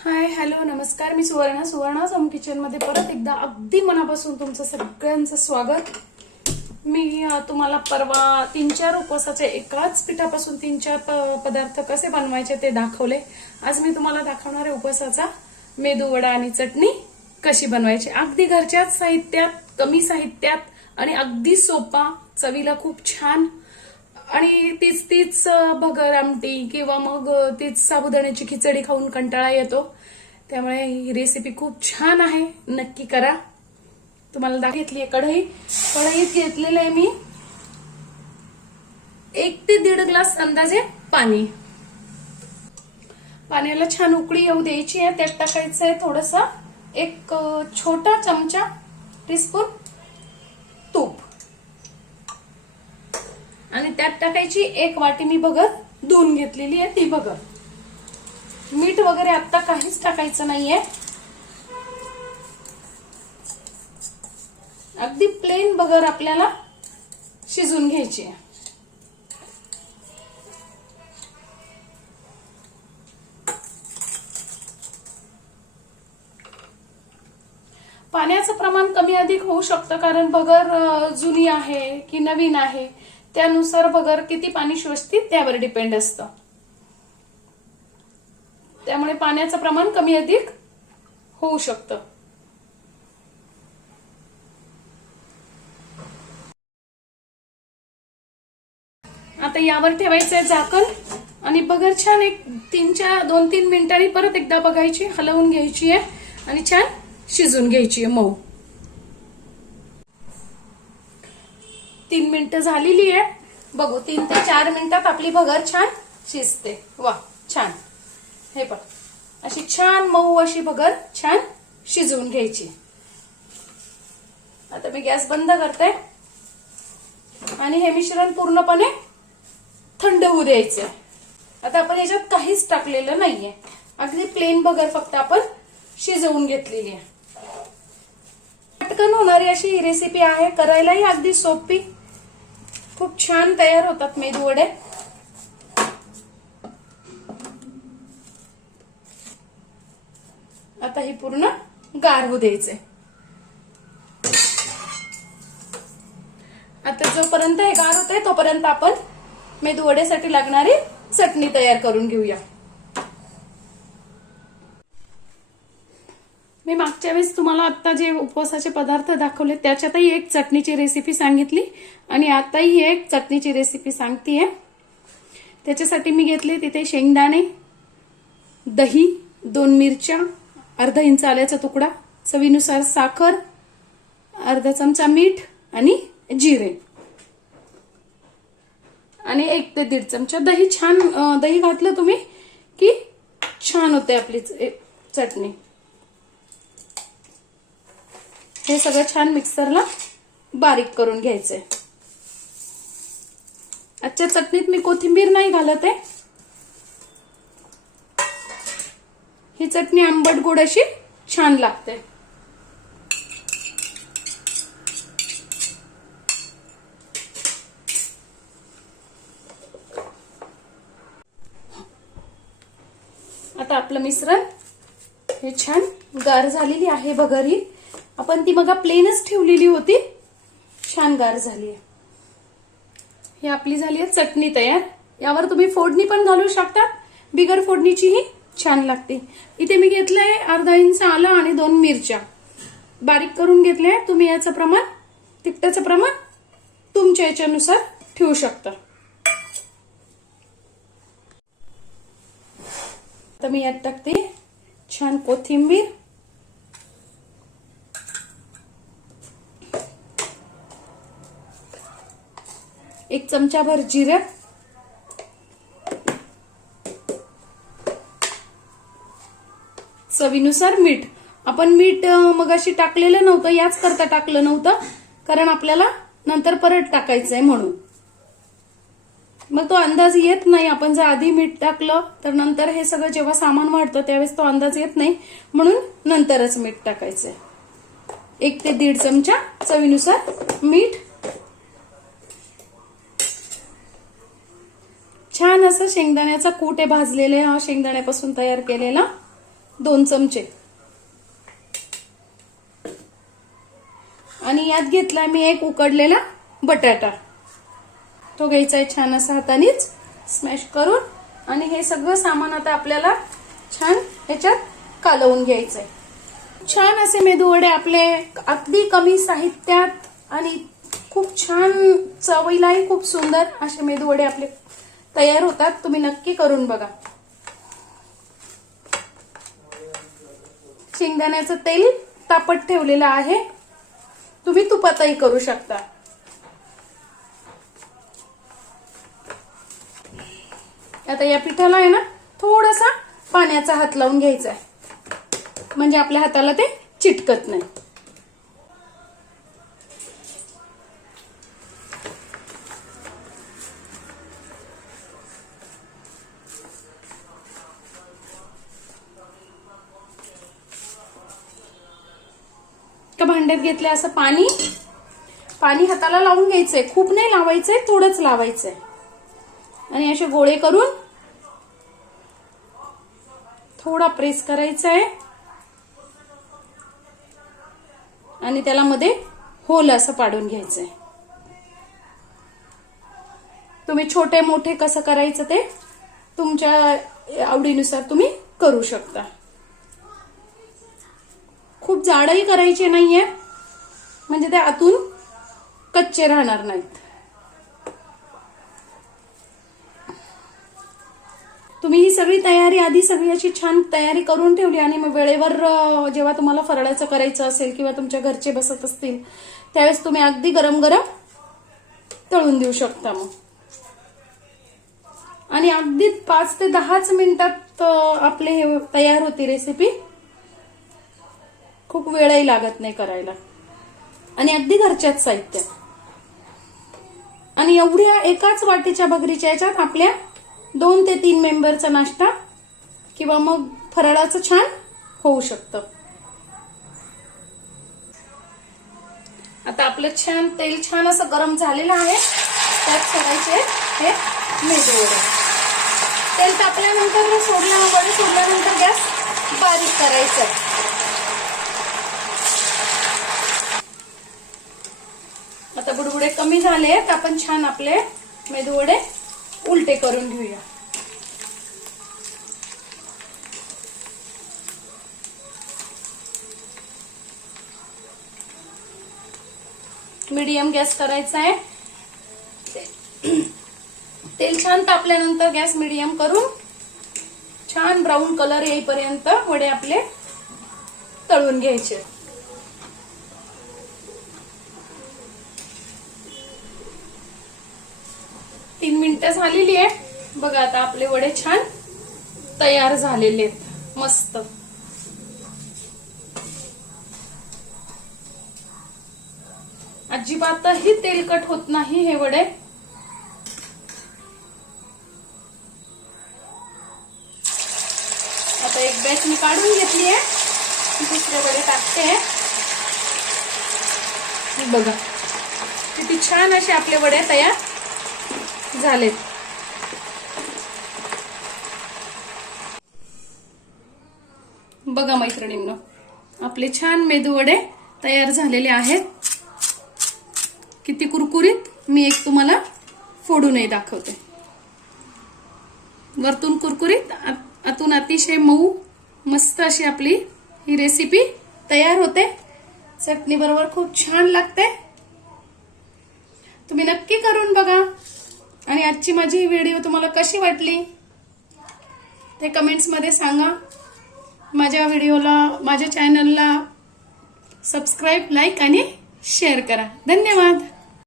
Hi hello नमस्कार. मी Suvarna home kitchen मध्ये परत एकदा अगदी मनापासून तुमचं सगळ्यांचं स्वागत. मी तुम्हाला परवा 3-4 उपवासाचे एकाच पिठापासून 3-4 पदार्थ कसे बनवायचे ते दाखवले. आज मी तुम्हाला दाखवणार आहे उपवासाचा मेदू वडा आणि चटणी कशी बनवायची. अगदी घरच्याच साहित्यात, कमी साहित्यात आणि अगदी सोपा, चवीला खूप छान. आणि तीच भगर आमटी किंवा मग तीच साबुदाण्याची खिचडी खाऊन कंटाळा येतो. त्यामुळे ही रेसिपी खूप छान आहे, नक्की करा. तुम्हाला घेतली आहे कढईत घेतलेलं आहे मी 1 ते 1.5 ग्लास अंदाजे पाणी. पाण्याला छान उकळी येऊ द्यायची आहे. त्यात टाकायचं आहे थोडस, एक छोटा चमचा टीस्पून तूप आणि त्यात टाकायची 1 वाटी मी भगर धुवून घेतलेली आहे ती भगर. मीठ वगैरे आता काहीच टाकायचं नाहीये, अगदी प्लेन भगर आपल्याला शिजून घ्यायची आहे. पाण्याचं प्रमाण कमी अधिक होऊ शकतं, कारण भगर जुनी आहे की नवीन आहे त्यानुसार भगर किती पाणी शोषते त्यावर डिपेंड असतं. त्यामुळे पाण्याचं प्रमाण कमी अधिक होऊ शकतं. आता यावर ठेवायचं आहे झाकण आणि भगर छान एक 2-3 मिनिटांनी परत एकदा बघायची, हलवून घ्यायची आहे आणि छान शिजून घ्यायची आहे मऊ. 3 मिनिटं झालेली आहे. बघू, 3 ते 4 मिनिटात आपली भगर छान शिजते. वा छान, हे बघ अशी छान मऊ अशी भगर छान शिजवून घ्यायची. आता मी गॅस बंद करते आणि हे मिश्रण पूर्णपणे थंड होऊ द्यायचे. आता आपण याच्यात काहीच टाकलेलं नाहीये, अगदी प्लेन भगर फक्त आपण शिजवून घेतलेली आहे. पटकन होणारी अशी ही रेसिपी आहे, करायलाही अगदी सोपी, खूप छान तयार होतात मेदू वडे. आता ही पूर्ण गार होऊ द्यायचे. आता जोपर्यंत हे गार होते तोपर्यंत आपण मेदू वड्यासाठी लागणारी चटणी तयार करून घेऊया. मी मागच्या वेळेस तुम्हाला आता जे उपवासाचे पदार्थ दाखवले त्याच्यातही एक चटणीची रेसिपी सांगितली आणि आताही एक चटणीची रेसिपी सांगतेय. त्याच्यासाठी मी घेतले तिथे शेंगदाणे, दही, 2 मिरच्या, अर्धा इंच आल्याचा तुकडा, चवीनुसार साखर, अर्धा चमचा मीठ आणि जिरे आणि 1 ते 1.5 चमचा दही. छान दही घातलं तुम्ही की छान होते आपली चटणी. हे सगळं छान मिक्सरला बारीक करून घ्यायचंय. आजच्या चटणीत मी कोथिंबीर नाही घालत आहे. ही चटणी आंबट गोड अशी छान लागते. आता आपलं मिश्रण हे छान गार झालेली आहे भगर. ही आपण ती मग प्लेनच ठेवलेली होती, छान गार झाली आहे. ही आपली झाली आहे चटणी तयार. यावर तुम्ही फोडणी पण घालू शकता, बिगर फोडणीचीही छान लागते. इथे मी घेतलंय अर्धा इंच आलं आणि 2 मिरच्या बारीक करून घेतल्या. तुम्ही याचं प्रमाण, तिखटाचं प्रमाण तुमच्या याच्यानुसार ठेवू शकता. आता मी यात टाकते छान कोथिंबीर, एक चमचाभर जिरे, चवीनुसार मीठ. आपण मीठ मगाशी टाकलेलं नव्हतं, याच करता टाकलं नव्हतं, कारण आपल्याला नंतर परत टाकायचंय म्हणून. मग तो अंदाज येत नाही. आपण जर आधी मीठ टाकलं तर नंतर हे सगळं जेव्हा सामान वाढतं त्यावेळेस तो अंदाज येत नाही, म्हणून नंतरच मीठ टाकायचंय. 1 ते 1.5 चमचा चवीनुसार मीठ. छान असं शेंगदाण्याचा कूट आहे भाजलेले, हा शेंगदाण्यापासून तयार केलेला. 2 चमचे. आणि यात घेतलाय मी एक उकडलेला बटाटा. तो घ्यायचा आहे छान असा हातानेच स्मॅश करून. आणि हे सगळं सामान आता आपल्याला छान ह्याच्यात कालवून घ्यायचंय. छान असे मेदूवडे आपले अगदी कमी साहित्यात आणि खूप छान चवीलाही खूप सुंदर असे मेदूवडे आपले तयार होतात. तुम्ही नक्की करून बघा. शेंगदाण्याचं तेल तापत ठेवलेलं आहे. तुम्ही तुपातही करू शकता. आता या पिठाला आहे ना थोडासा पाण्याचा हात लावून घ्यायचा आहे, म्हणजे आपल्या हाताला ते चिटकत नाही. का भांड्यात घेतले असं पाणी हाताला लावून घ्यायचंय. खूप नाही लावायचंय, थोडंच लावायचंय. आणि असे गोळे करून थोडा प्रेस करायचा आहे आणि त्याला मध्ये होल असं पाडून घ्यायचंय. तुम्ही छोटे मोठे कसं करायचं ते तुमच्या आवडीनुसार तुम्ही करू शकता. खूप जाडही करायचे नाहीये, म्हणजे ते आतून कच्चे राहणार नाहीत. तुम्ही ही सगळी तयारी आधी सगळी अशी छान तयारी करून ठेवली आणि मग वेळेवर जेव्हा तुम्हाला फराळाचं करायचं असेल किंवा तुमच्या घरचे बसत असतील त्यावेळेस तुम्ही अगदी गरम गरम तळून देऊ शकता. मग आणि अगदी 5 ते 10 मिनिटात आपले हे तयार होती रेसिपी. खूप वेळही लागत नाही करायला आणि अगदी घरच्याच साहित्य. आणि एवढ्या एकाच वाटीच्या भगरीच्या याच्यात आपल्या 2 ते 3 मेंबरचा नाश्ता किंवा मग फराळाचं छान होऊ शकतं. आता आपलं छान तेल छान असं गरम झालेलं आहे. त्यात सोडायचे हे मेदूवडे. तेल तापल्यानंतर वडे सोडल्यानंतर गॅस बारीक करायचा. आता बुडबुडे कमी झाले तर आपण छान आपले मेदूवडे उलटे करून घेऊया. मीडियम गॅस करायचा आहे. तेल छान तापल्यानंतर गॅस मीडियम करून छान ब्राऊन कलर येईपर्यंत वडे आपले तळून घ्यायचे. तीन मिनिटं झालेली आहे. बघा आता आपले वडे छान तयार झालेले आहेत. मस्त अजिबातही तेलकट होत नाही हे वडे. आता एक बॅच मी काढून घेतली आहे, दुसरे वडे टाकते. बघा किती छान असे आपले वडे तयार झालेत. बघा मैत्रिणींनो, आपले छान मेदूवडे तयार झालेले आहेत. किती कुरकुरीत. मी एक तुम्हाला फोडूनही दाखवते. वरतून कुरकुरीत, आतून अतिशय मऊ. मस्त अशी आपली ही रेसिपी तयार होते. चटणी बरोबर खूप छान लागते. तुम्ही नक्की करून बघा. आणि आजची माझी ही व्हिडिओ तुम्हाला कशी वाटली ते कमेंट्स मध्ये सांगा. माझ्या व्हिडिओला, माझ्या चॅनलला सबस्क्राईब, लाईक आणि शेअर करा. धन्यवाद.